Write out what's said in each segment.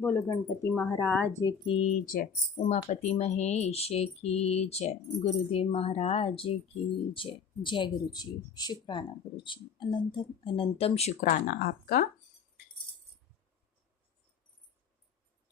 बोलो गणपति महाराज की जय। उमापति महेश की जय। गुरुदेव महाराज की जय। जय गुरु जी। शुक्राना गुरु जी। अनंतम अनंतम शुक्राना आपका।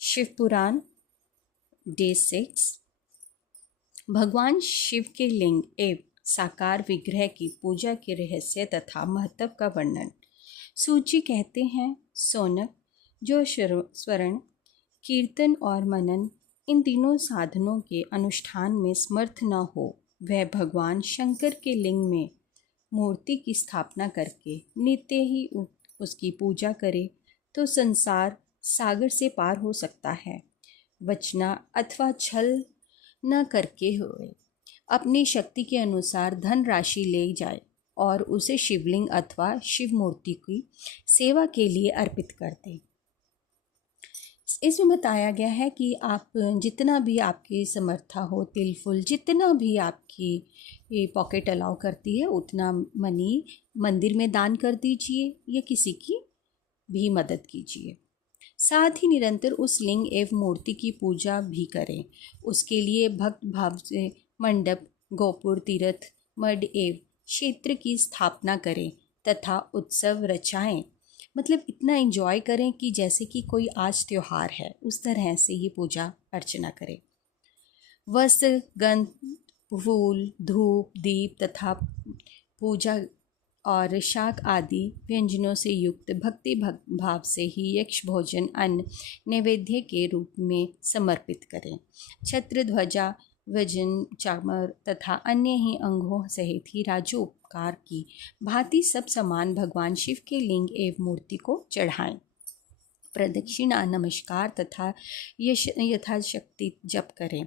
शिव पुराण डे 6। भगवान शिव के लिंग एवं साकार विग्रह की पूजा के रहस्य तथा महत्व का वर्णन। सूची कहते हैं, सोनक जो स्वर्ण, कीर्तन और मनन इन तीनों साधनों के अनुष्ठान में समर्थ न हो, वह भगवान शंकर के लिंग में मूर्ति की स्थापना करके नित्य ही उसकी पूजा करे तो संसार सागर से पार हो सकता है। वचना अथवा छल न करके हुए अपनी शक्ति के अनुसार धन राशि ले जाए और उसे शिवलिंग अथवा शिव मूर्ति की सेवा के लिए अर्पित कर दे। इसमें बताया गया है कि आप जितना भी आपकी समर्था हो, तिल फुल जितना भी आपकी पॉकेट अलाउ करती है उतना मनी मंदिर में दान कर दीजिए या किसी की भी मदद कीजिए। साथ ही निरंतर उस लिंग एवं मूर्ति की पूजा भी करें। उसके लिए भक्त भाव से मंडप, गोपुर, तीर्थ, मठ एवं क्षेत्र की स्थापना करें तथा उत्सव रचाएं। मतलब इतना एंजॉय करें कि जैसे कि कोई आज त्योहार है, उस तरह से ये पूजा अर्चना करें। वस्त्र, गंध, फूल, धूप, दीप तथा पूजा और शाक आदि व्यंजनों से युक्त भक्ति भाव से ही यक्ष भोजन अन्न नैवेद्य के रूप में समर्पित करें। छत्र, ध्वजा, वजन, चामर तथा अन्य ही अंगों सहित ही राजोपकार की भांति सब समान भगवान शिव के लिंग एवं मूर्ति को चढ़ाएं। प्रदक्षिणा, नमस्कार तथा यथाशक्ति जप करें।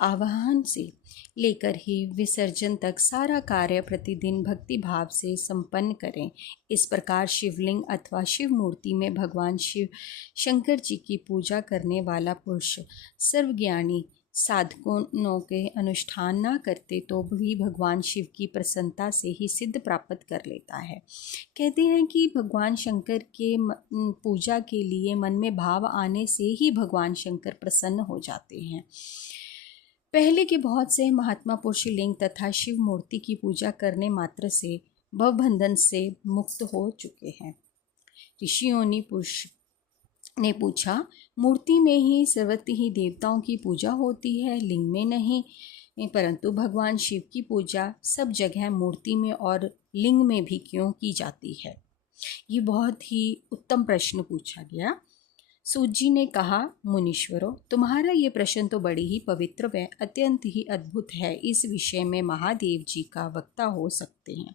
आवाहन से लेकर ही विसर्जन तक सारा कार्य प्रतिदिन भक्ति भाव से संपन्न करें। इस प्रकार शिवलिंग अथवा शिव मूर्ति में भगवान शिव शंकर जी की पूजा करने वाला पुरुष सर्वज्ञानी साधकों के अनुष्ठान ना करते तो भी भगवान शिव की प्रसन्नता से ही सिद्ध प्राप्त कर लेता है। कहते हैं कि भगवान शंकर के पूजा के लिए मन में भाव आने से ही भगवान शंकर प्रसन्न हो जाते हैं। पहले के बहुत से महात्मा पुरुष लिंग तथा शिव मूर्ति की पूजा करने मात्र से भवबंधन से मुक्त हो चुके हैं। ऋषियों ने पूछा, मूर्ति में ही सर्वत्र ही देवताओं की पूजा होती है, लिंग में नहीं, परंतु भगवान शिव की पूजा सब जगह मूर्ति में और लिंग में भी क्यों की जाती है? ये बहुत ही उत्तम प्रश्न पूछा गया। सूत जी ने कहा, मुनीश्वरों, तुम्हारा ये प्रश्न तो बड़ी ही पवित्र व अत्यंत ही अद्भुत है। इस विषय में महादेव जी का वक्ता हो सकते हैं।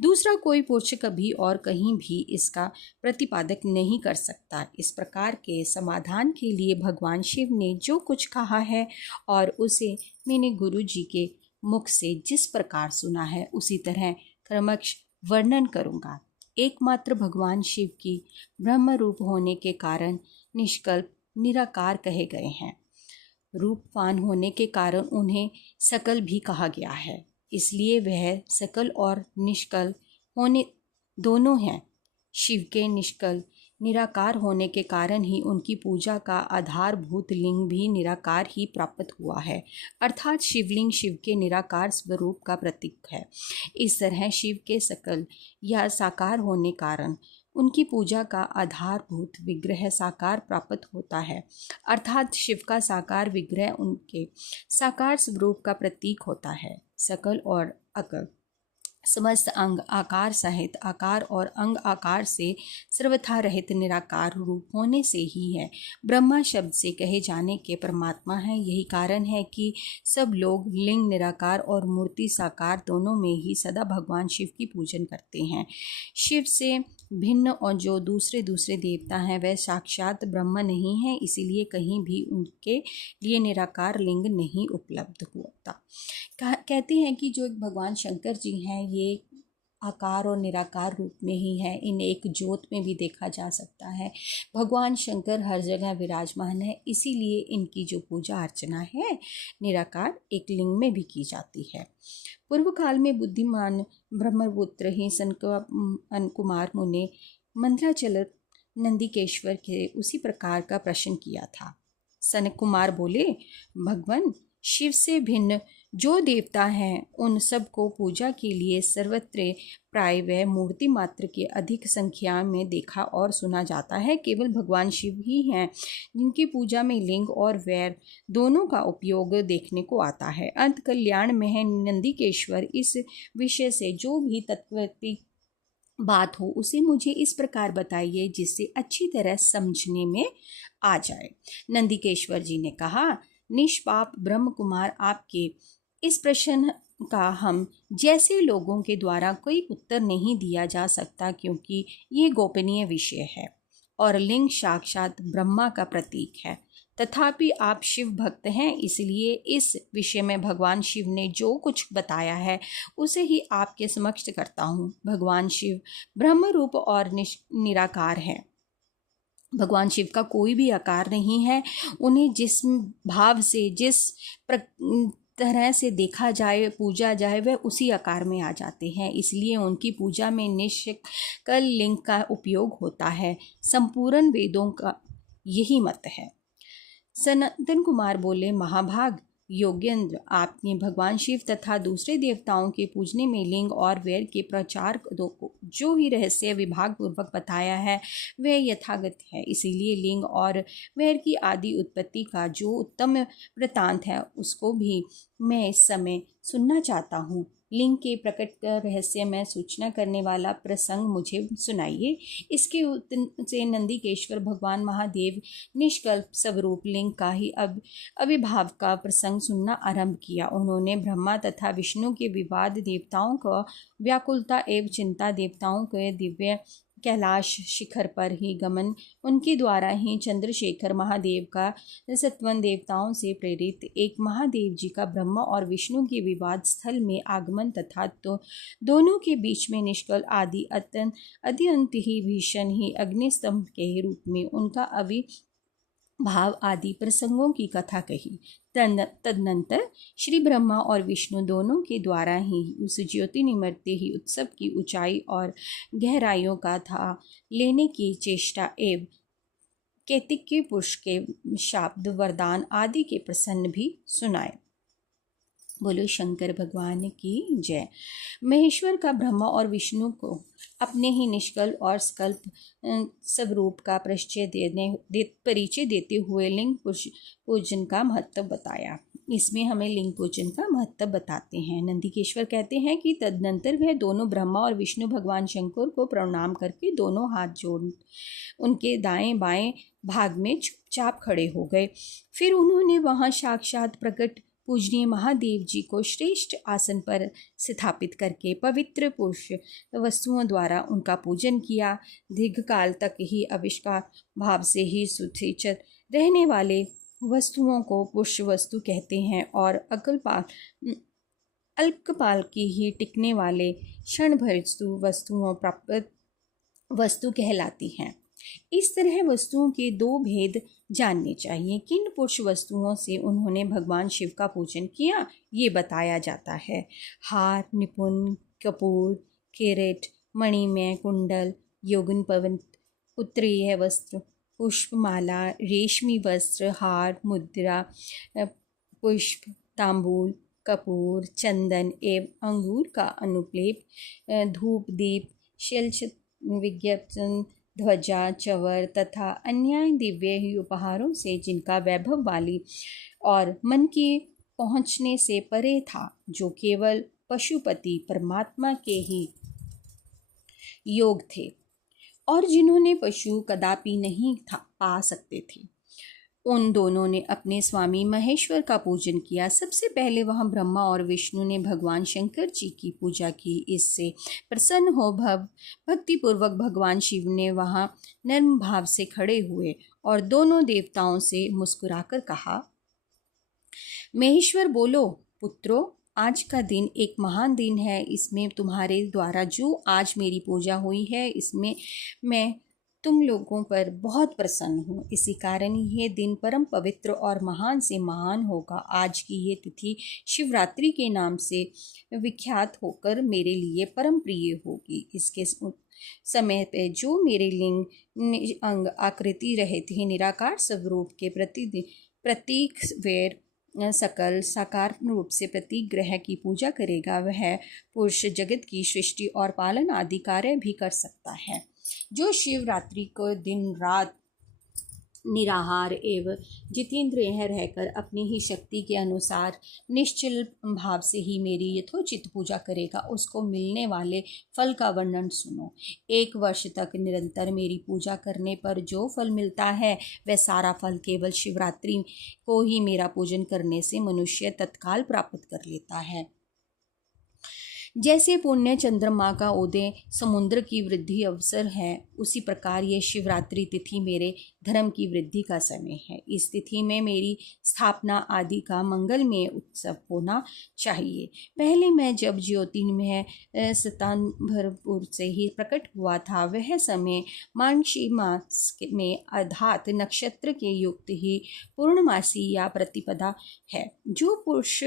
दूसरा कोई पुरुष कभी और कहीं भी इसका प्रतिपादक नहीं कर सकता। इस प्रकार के समाधान के लिए भगवान शिव ने जो कुछ कहा है और उसे मैंने गुरु जी के मुख से जिस प्रकार सुना है उसी तरह क्रमश वर्णन करूँगा। एकमात्र भगवान शिव की ब्रह्म रूप होने के कारण निष्कल्प निराकार कहे गए हैं। रूपवान होने के कारण उन्हें सकल भी कहा गया है। इसलिए वह सकल और निष्कल होने दोनों हैं। शिव के निष्कल निराकार होने के कारण ही उनकी पूजा का आधारभूत लिंग भी निराकार ही प्राप्त हुआ है, अर्थात शिवलिंग शिव के निराकार स्वरूप का प्रतीक है। इस तरह शिव के सकल या साकार होने कारण उनकी पूजा का आधारभूत विग्रह साकार प्राप्त होता है, अर्थात शिव का साकार विग्रह उनके साकार स्वरूप का प्रतीक होता है। सकल और अकल समस्त अंग आकार सहित आकार और अंग आकार से सर्वथा रहित निराकार रूप होने से ही है। ब्रह्मा शब्द से कहे जाने के परमात्मा है। यही कारण है कि सब लोग लिंग निराकार और मूर्ति साकार दोनों में ही सदा भगवान शिव की पूजन करते हैं। शिव से भिन्न और जो दूसरे देवता हैं वह साक्षात ब्रह्म नहीं है, इसीलिए कहीं भी उनके लिए निराकार लिंग नहीं उपलब्ध होता। कहते हैं कि जो भगवान शंकर जी हैं ये आकार और निराकार रूप में ही है। इन्हें एक ज्योत में भी देखा जा सकता है। भगवान शंकर हर जगह विराजमान है, इसीलिए इनकी जो पूजा अर्चना है निराकार एक लिंग में भी की जाती है। पूर्व काल में बुद्धिमान ब्रह्मपुत्र ही कुमार मुनि मंदराचल नंदिकेश्वर के उसी प्रकार का प्रश्न किया था। सनक कुमार बोले, भगवान शिव से भिन्न जो देवता हैं उन सब को पूजा के लिए सर्वत्र प्राय व मूर्ति मात्र के अधिक संख्या में देखा और सुना जाता है। केवल भगवान शिव ही हैं जिनकी पूजा में लिंग और वैर दोनों का उपयोग देखने को आता है। अंत कल्याण में है नंदिकेश्वर, इस विषय से जो भी तत्वती बात हो उसे मुझे इस प्रकार बताइए जिससे अच्छी तरह समझने में आ जाए। नंदिकेश्वर जी ने कहा, निष्पाप ब्रह्म कुमार, आपके इस प्रश्न का हम जैसे लोगों के द्वारा कोई उत्तर नहीं दिया जा सकता, क्योंकि ये गोपनीय विषय है और लिंग साक्षात ब्रह्मा का प्रतीक है। तथापि आप शिव भक्त हैं, इसलिए इस विषय में भगवान शिव ने जो कुछ बताया है उसे ही आपके समक्ष करता हूँ। भगवान शिव ब्रह्म रूप और निराकार है। भगवान शिव का कोई भी आकार नहीं है। उन्हें जिस भाव से, जिस तरह से देखा जाए, पूजा जाए, वह उसी आकार में आ जाते हैं। इसलिए उनकी पूजा में निष्कल लिंग का उपयोग होता है। संपूर्ण वेदों का यही मत है। सनातन कुमार बोले, महाभाग योगेंद्र, आपने भगवान शिव तथा दूसरे देवताओं के पूजने में लिंग और वैर के प्रचार को जो ही रहस्य विभाग पूर्वक बताया है वह यथागत है। इसीलिए लिंग और वैर की आदि उत्पत्ति का जो उत्तम वृत्तांत है उसको भी मैं इस समय सुनना चाहता हूँ। लिंग के प्रकट रहस्य में सूचना करने वाला प्रसंग मुझे सुनाइए। इसके से नंदिकेश्वर भगवान महादेव निष्कल्प स्वरूप लिंग का ही अविभाव का प्रसंग सुनना आरंभ किया। उन्होंने ब्रह्मा तथा विष्णु के विवाद, देवताओं का व्याकुलता एवं चिंता, देवताओं के दिव्य कैलाश शिखर पर ही गमन, उनके द्वारा ही चंद्रशेखर महादेव का सत्वन, देवताओं से प्रेरित एक महादेव जी का ब्रह्मा और विष्णु के विवाद स्थल में आगमन तथा तो दोनों के बीच में निष्कल आदि अत्यंत ही भीषण ही अग्निस्तंभ के रूप में उनका भाव आदि प्रसंगों की कथा कही। तदनंतर श्री ब्रह्मा और विष्णु दोनों के द्वारा ही उस ज्योति निमरते ही उत्सव की ऊंचाई और गहराइयों का था लेने की चेष्टा एवं कैतिकी पुरुष के शाब्द, वरदान आदि के प्रसन्न भी सुनाए। बोलो शंकर भगवान की जय। महेश्वर का ब्रह्मा और विष्णु को अपने ही निष्कल और स्कल्प स्वरूप का परिचय देते हुए लिंग पूजन का महत्व बताया। इसमें हमें लिंग पूजन का महत्व बताते हैं। नंदिकेश्वर कहते हैं कि तदनंतर वह दोनों ब्रह्मा और विष्णु भगवान शंकर को प्रणाम करके दोनों हाथ जोड़ उनके दाएं बाएं भाग में चुपचाप खड़े हो गए। फिर उन्होंने वहां साक्षात प्रकट पूजनीय महादेव जी को श्रेष्ठ आसन पर स्थापित करके पवित्र पुरुष वस्तुओं द्वारा उनका पूजन किया। दीर्घकाल तक ही आविष्कार भाव से ही सुचित रहने वाले वस्तुओं को पुरुष वस्तु कहते हैं और अल्पकाल की ही टिकने वाले क्षण भर वस्तुओं प्राप्त वस्तु कहलाती हैं। इस तरह वस्तुओं के दो भेद जानने चाहिए। किन पुरुष वस्तुओं से उन्होंने भगवान शिव का पूजन किया ये बताया जाता है। हार, निपुण, कपूर, किरीट, मणिमय कुंडल, योगन पवन, उत्तरीय वस्त्र, पुष्पमाला, रेशमी वस्त्र, हार, मुद्रा, पुष्प, तांबूल, कपूर, चंदन एवं अंगूर का अनुलेप, धूप, दीप, शिल्प, विज्ञापन, ध्वजा, चवर तथा अन्य दिव्य ही उपहारों से जिनका वैभव वाली और मन के पहुँचने से परे था, जो केवल पशुपति परमात्मा के ही योग थे और जिन्होंने पशु कदापि नहीं पा सकते थे, उन दोनों ने अपने स्वामी महेश्वर का पूजन किया। सबसे पहले वहाँ ब्रह्मा और विष्णु ने भगवान शंकर जी की पूजा की। इससे प्रसन्न हो भक्तिपूर्वक भगवान शिव ने वहाँ नर्म भाव से खड़े हुए और दोनों देवताओं से मुस्कुराकर कहा, महेश्वर बोलो पुत्रों, आज का दिन एक महान दिन है। इसमें तुम्हारे द्वारा जो आज मेरी पूजा हुई है, इसमें मैं तुम लोगों पर बहुत प्रसन्न हूँ। इसी कारण यह दिन परम पवित्र और महान से महान होगा। आज की ये तिथि शिवरात्रि के नाम से विख्यात होकर मेरे लिए परम प्रिय होगी। इसके समय पे जो मेरे लिंग अंग आकृति रहित ही निराकार स्वरूप के प्रतीक वैर सकल साकार रूप से प्रतिग्रह की पूजा करेगा, वह पुरुष जगत की सृष्टि और पालन आदि कार्य भी कर सकता है। जो शिवरात्रि को दिन रात निराहार एवं जितेंद्रिय रहकर अपनी ही शक्ति के अनुसार निश्चल भाव से ही मेरी यथोचित पूजा करेगा, उसको मिलने वाले फल का वर्णन सुनो। 1 वर्ष तक निरंतर मेरी पूजा करने पर जो फल मिलता है, वह सारा फल केवल शिवरात्रि को ही मेरा पूजन करने से मनुष्य तत्काल प्राप्त कर लेता है। जैसे पुण्य चंद्रमा का उदय समुद्र की वृद्धि अवसर है, उसी प्रकार ये शिवरात्रि तिथि मेरे धर्म की वृद्धि का समय है। इस तिथि में मेरी स्थापना आदि का मंगलमय उत्सव होना चाहिए। पहले मैं जब ज्योतिर्मय सितंबर से ही प्रकट हुआ था, वह समय मार्गशी मास में अर्थात नक्षत्र के युक्त ही पूर्णमासी या प्रतिपदा है। जो पुरुष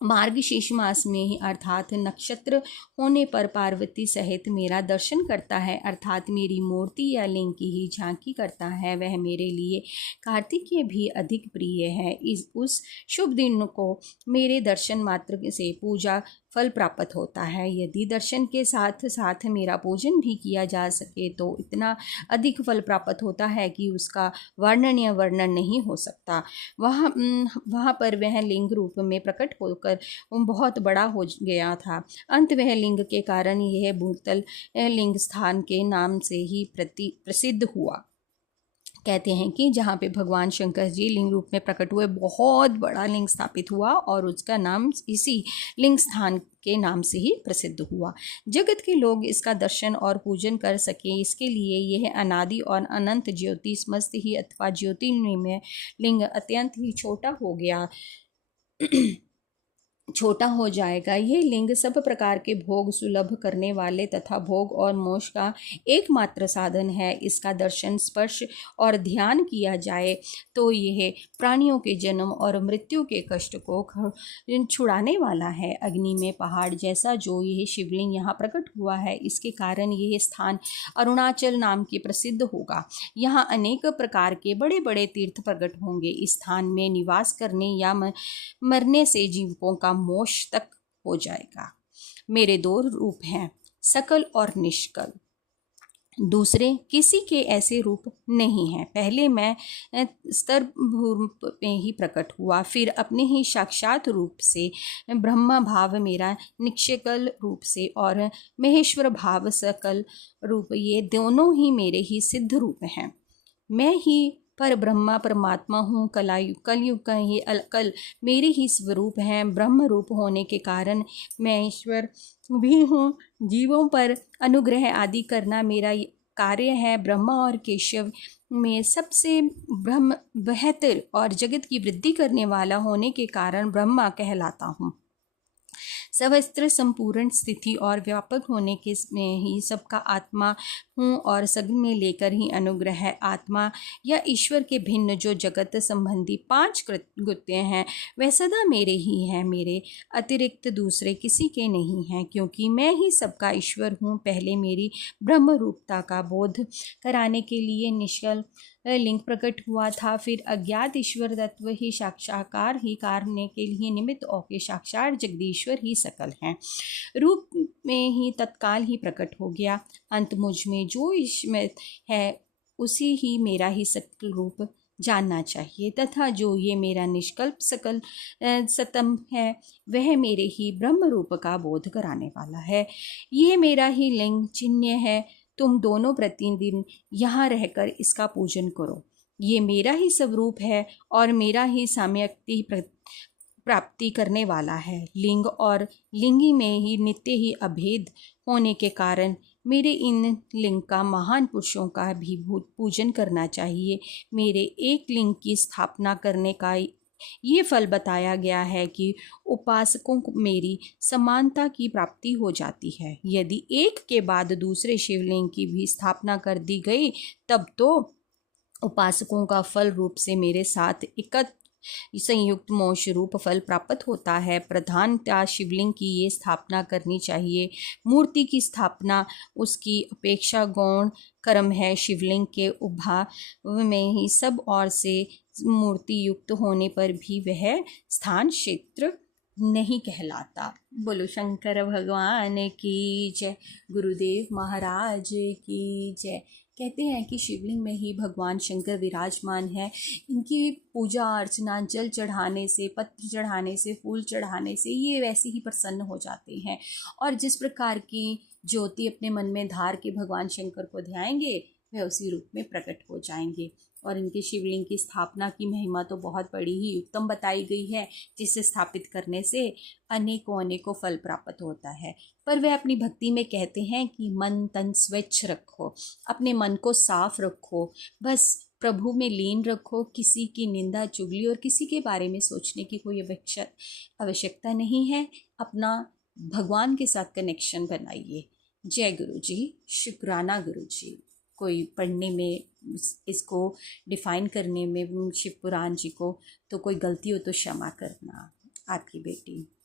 मार्गशीर्ष मास में ही अर्थात नक्षत्र होने पर पार्वती सहित मेरा दर्शन करता है, अर्थात मेरी मूर्ति या लिंग की ही झांकी करता है, वह मेरे लिए कार्तिकेय भी अधिक प्रिय है। उस शुभ दिन को मेरे दर्शन मात्र से पूजा फल प्राप्त होता है। यदि दर्शन के साथ साथ मेरा पूजन भी किया जा सके तो इतना अधिक फल प्राप्त होता है कि उसका वर्णन नहीं हो सकता। वहाँ पर वह लिंग रूप में प्रकट होकर बहुत बड़ा हो गया था। अंत वह लिंग के कारण यह भूतल लिंग स्थान के नाम से ही प्रसिद्ध हुआ। कहते हैं कि जहाँ पे भगवान शंकर जी लिंग रूप में प्रकट हुए, बहुत बड़ा लिंग स्थापित हुआ और उसका नाम इसी लिंग स्थान के नाम से ही प्रसिद्ध हुआ। जगत के लोग इसका दर्शन और पूजन कर सके, इसके लिए यह अनादि और अनंत ज्योति समस्त ही अथवा ज्योतिर्मय लिंग अत्यंत ही छोटा हो जाएगा। यह लिंग सब प्रकार के भोग सुलभ करने वाले तथा भोग और मोक्ष का एकमात्र साधन है। इसका दर्शन, स्पर्श और ध्यान किया जाए तो यह प्राणियों के जन्म और मृत्यु के कष्ट को छुड़ाने वाला है। अग्नि में पहाड़ जैसा जो यह शिवलिंग यहाँ प्रकट हुआ है, इसके कारण यह स्थान अरुणाचल नाम के प्रसिद्ध होगा। यहाँ अनेक प्रकार के बड़े बड़े तीर्थ प्रकट होंगे। इस स्थान में निवास करने या मरने से जीवों का मोक्ष तक हो जाएगा। मेरे 2 रूप हैं, सकल और निष्कल। दूसरे किसी के ऐसे रूप नहीं हैं। पहले मैं स्तर रूप में ही प्रकट हुआ, फिर अपने ही साक्षात रूप से ब्रह्मा भाव मेरा निष्कल रूप से और महेश्वर भाव सकल रूप, ये दोनों ही मेरे ही सिद्ध रूप हैं। मैं ही पर ब्रह्मा परमात्मा हूँ। कलयुग का ही कल मेरे ही स्वरूप हैं। ब्रह्म रूप होने के कारण मैं ईश्वर भी हूँ। जीवों पर अनुग्रह आदि करना मेरा कार्य है। ब्रह्मा और केशव में सबसे ब्रह्म बेहतर और जगत की वृद्धि करने वाला होने के कारण ब्रह्मा कहलाता हूँ। सर्वत्र संपूर्ण स्थिति और व्यापक होने के में ही सबका आत्मा हूँ और सब में लेकर ही अनुग्रह आत्मा या ईश्वर के भिन्न जो जगत संबंधी 5 कृत्य हैं, वह सदा मेरे ही हैं। मेरे अतिरिक्त दूसरे किसी के नहीं हैं, क्योंकि मैं ही सबका ईश्वर हूँ। पहले मेरी ब्रह्म रूपता का बोध कराने के लिए निष्कल लिंग प्रकट हुआ था, फिर अज्ञात ईश्वर तत्व ही साक्षात्कार ही करने के लिए निमित्त के साक्षात जगदीश्वर ही सकल हैं रूप में ही तत्काल ही प्रकट हो गया। अंत मुझ में जो ईश्वर है उसी ही मेरा ही सकल रूप जानना चाहिए, तथा जो ये मेरा निष्कल्प सकल सतम है, वह मेरे ही ब्रह्म रूप का बोध कराने वाला है। ये मेरा ही लिंग चिन्ह है। तुम दोनों प्रतिदिन यहाँ रहकर इसका पूजन करो। ये मेरा ही स्वरूप है और मेरा ही साम्यक्ति प्राप्ति करने वाला है। लिंग और लिंगी में ही नित्य ही अभेद होने के कारण मेरे इन लिंग का महान पुरुषों का भी पूजन करना चाहिए। मेरे एक लिंग की स्थापना करने का ये फल बताया गया है कि उपासकों को मेरी समानता की प्राप्ति हो जाती है। यदि एक के बाद दूसरे शिवलिंग की भी स्थापना कर दी गई, तब तो उपासकों का फल रूप से मेरे साथ संयुक्त मोक्ष रूप फल प्राप्त होता है। प्रधानतः शिवलिंग की ये स्थापना करनी चाहिए। मूर्ति की स्थापना उसकी अपेक्षा गौण कर्म है। शिवलिंग के उद्भव में ही सब ओर से मूर्ति युक्त होने पर भी वह स्थान क्षेत्र नहीं कहलाता। बोलो शंकर भगवान की जय, गुरुदेव महाराज की जय। कहते हैं कि शिवलिंग में ही भगवान शंकर विराजमान है। इनकी पूजा अर्चना जल चढ़ाने से, पत्र चढ़ाने से, फूल चढ़ाने से ये वैसे ही प्रसन्न हो जाते हैं। और जिस प्रकार की ज्योति अपने मन में धार के भगवान शंकर को ध्याएंगे वह उसी रूप में प्रकट हो जाएंगे। और इनके शिवलिंग की स्थापना की महिमा तो बहुत बड़ी ही उत्तम बताई गई है, जिसे स्थापित करने से अनेकों अनेकों फल प्राप्त होता है। पर वे अपनी भक्ति में कहते हैं कि मन तन स्वच्छ रखो, अपने मन को साफ रखो, बस प्रभु में लीन रखो। किसी की निंदा चुगली और किसी के बारे में सोचने की कोई आवश्यकता नहीं है। अपना भगवान के साथ कनेक्शन बनाइए। जय गुरु जी, शुक्राना गुरु जी। कोई पढ़ने में इसको डिफाइन करने में शिव पुराण जी को तो कोई गलती हो तो क्षमा करना। आपकी बेटी।